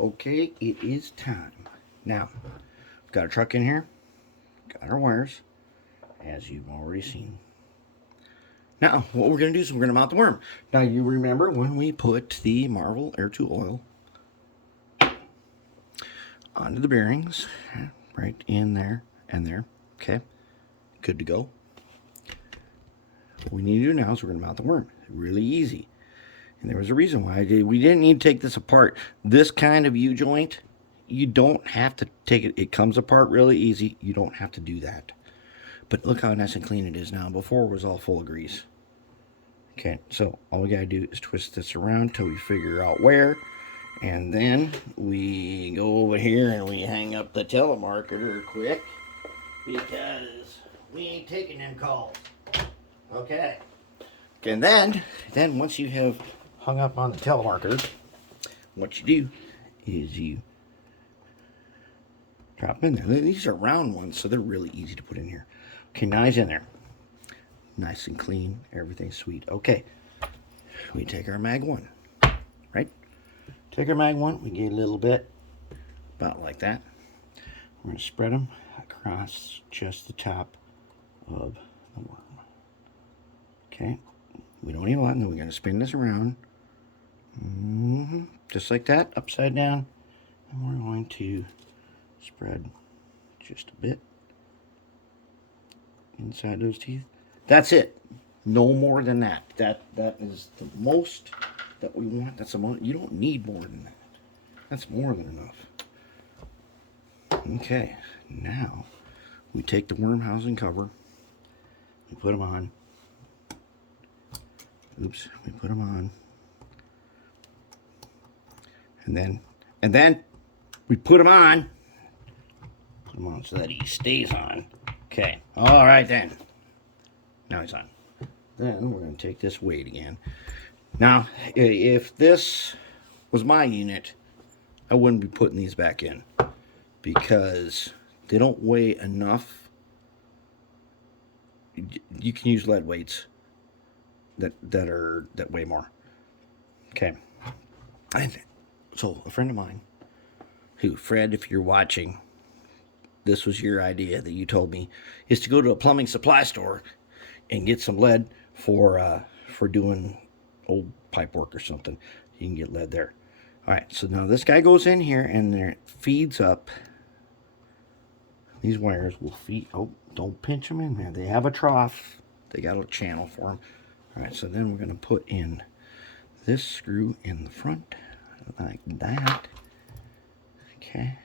Okay, it is time. Now, got a truck in here, got our wires, as you've already seen. Now, what we're going to do is we're going to mount the worm. Now, you remember when we put the Marvel Air 2 oil onto the bearings, right in there and there. Okay, good to go. What we need to do now is we're going to mount the worm. Really easy. And there was a reason why we didn't need to take this apart. This kind of U-joint, you don't have to take it. It comes apart really easy. You don't have to do that. But look how nice and clean it is now. Before it was all full of grease. Okay, so all we got to do is twist this around till we figure out where. And then we go over here and we hang up the telemarketer quick. Because we ain't taking them calls. Okay. And then once you have hung up on the telemarketer, what you do is you drop in there. These are round ones, so they're really easy to put in here. Okay, now he's in there. Nice and clean. Everything's sweet. Okay. We take our mag 1, right? Take our mag 1. We get a little bit, about like that. We're going to spread them across just the top of the worm. Okay. We don't need a lot, and then we're going to spin this around. Just like that, upside down. And we're going to spread just a bit inside those teeth. That's it. No more than that. That is the most that we want. That's the most. You don't need more than that. That's more than enough. Okay. Now we take the worm housing cover. We put them on. Oops. We put them on. And then we put them on. Put them on so that he stays on. Okay. All right then. Now he's on. Then we're going to take this weight again. Now, if this was my unit, I wouldn't be putting these back in because they don't weigh enough. You can use lead weights that weigh more. Okay. So a friend of mine, Fred, if you're watching, this was your idea that you told me, is to go to a plumbing supply store and get some lead for doing old pipe work or something. You can get lead there. All right, so now this guy goes in here and there feeds up. These wires will feed. Oh, don't pinch them in there. They have a trough. They got a channel for them. All right, so then we're going to put in this screw in the front like that. Okay.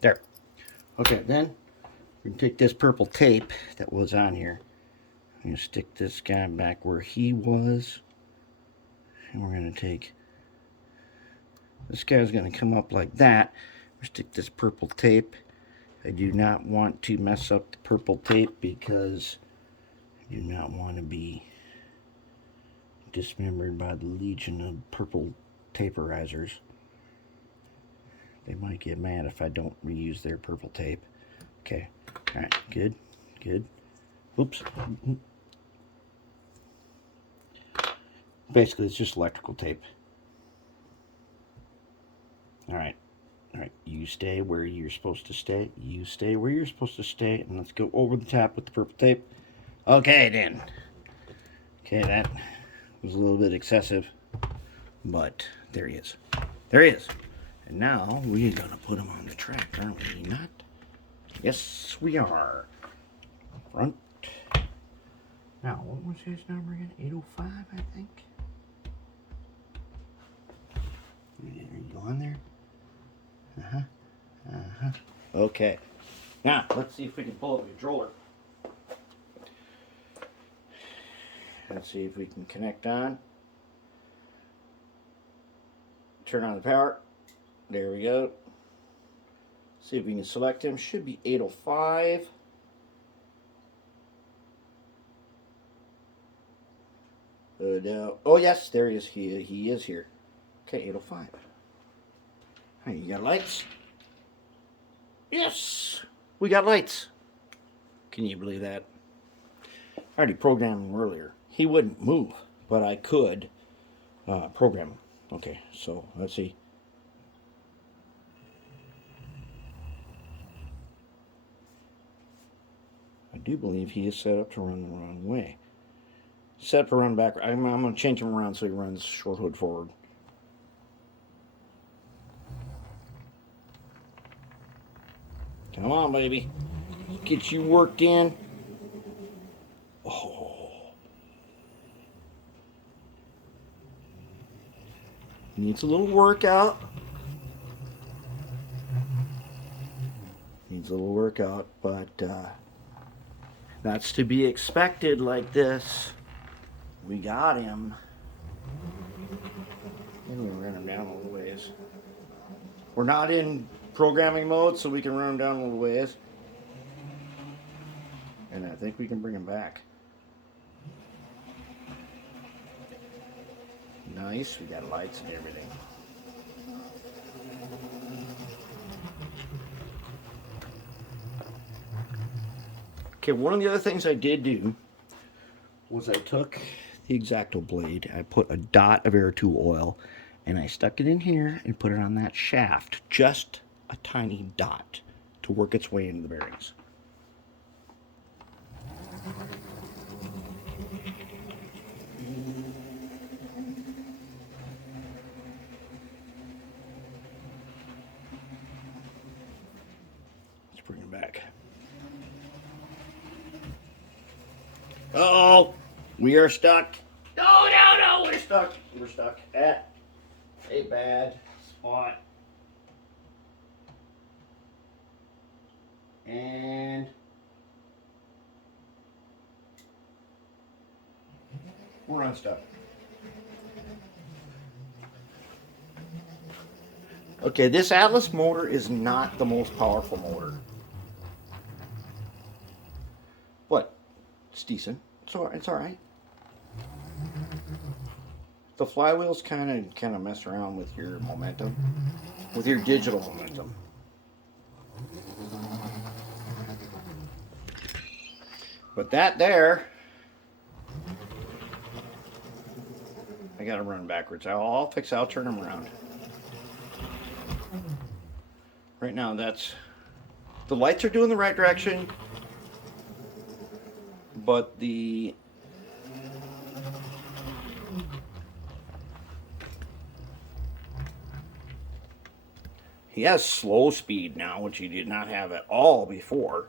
There. Okay, then we can take this purple tape that was on here. I'm going to stick this guy back where he was. And we're going to take, this guy's going to come up like that. We'll stick this purple tape. I do not want to mess up the purple tape because I do not want to be dismembered by the legion of purple taperizers. They might get mad if I don't reuse their purple tape. Okay. All right. Good. Good. Oops. Basically, it's just electrical tape. All right. All right. You stay where you're supposed to stay. You stay where you're supposed to stay. And let's go over the top with the purple tape. Okay, then. Okay, that was a little bit excessive. But there he is. There he is. And now we're going to put him on the track, aren't we not? Yes, we are. Front. Now, what was his number again? 805, I think. Are you on there? Okay. Now, let's see if we can pull up the controller. Let's see if we can connect on. Turn on the power. There we go. See if we can select him. Should be 805. No. Oh, yes, there he is. He is here. Okay, 805. Hey, you got lights? Yes! We got lights. Can you believe that? I already programmed him earlier. He wouldn't move, but I could Program them. Okay, so let's see. I do believe he is set up to run the wrong way. Set up to run back. I'm going to change him around so he runs short hood forward. Come on, baby. Get you worked in. Oh. Needs a little workout. Needs a little workout, but that's to be expected like this. We got him. And we ran him down a little ways. We're not in programming mode, so we can run him down a little ways. And I think we can bring him back. Nice, we got lights and everything. Okay, one of the other things I did do was I took the X-Acto blade, I put a dot of Air 2 oil, and I stuck it in here and put it on that shaft, just a tiny dot to work its way into the bearings. Let's bring it back. Uh-oh, we are stuck. No, we're stuck. We're stuck at a bad spot. And we're unstuck. Okay, this Atlas motor is not the most powerful motor. But it's decent. It's all right. The flywheels kind of mess around with your momentum, with your digital momentum. But that there, I gotta run backwards. I'll turn them around. Right now, the lights are doing the right direction, but he has slow speed now, which he did not have at all before.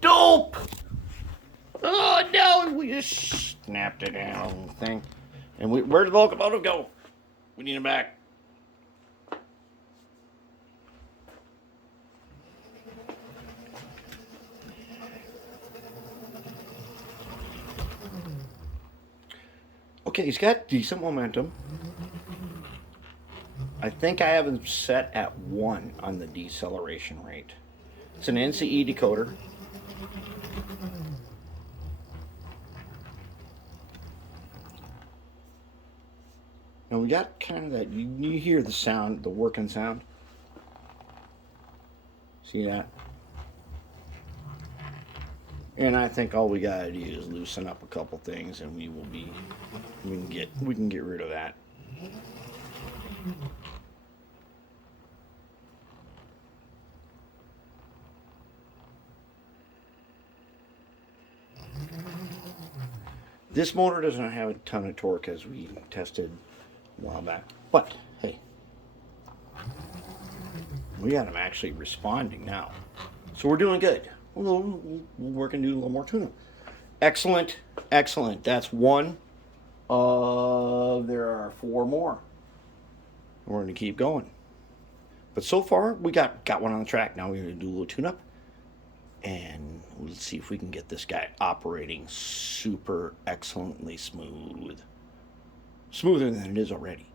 Dope! Oh no, we just snapped it down thing. And where did the locomotive go? We need him back. Okay, he's got decent momentum. I think I have him set at 1 on the deceleration rate. It's an NCE decoder. Now we got kind of that, you hear the sound, the working sound. See that? And I think all we gotta do is loosen up a couple things and we can get rid of that. This motor doesn't have a ton of torque as we tested a while back, but hey, we got him actually responding now. So we're doing good. We'll work and do a little more tune-up. Excellent, excellent. That's one of, there are 4 more. We're going to keep going. But so far, we got one on the track. Now we're going to do a little tune-up. And let's see if we can get this guy operating super excellently smooth. Smoother than it is already.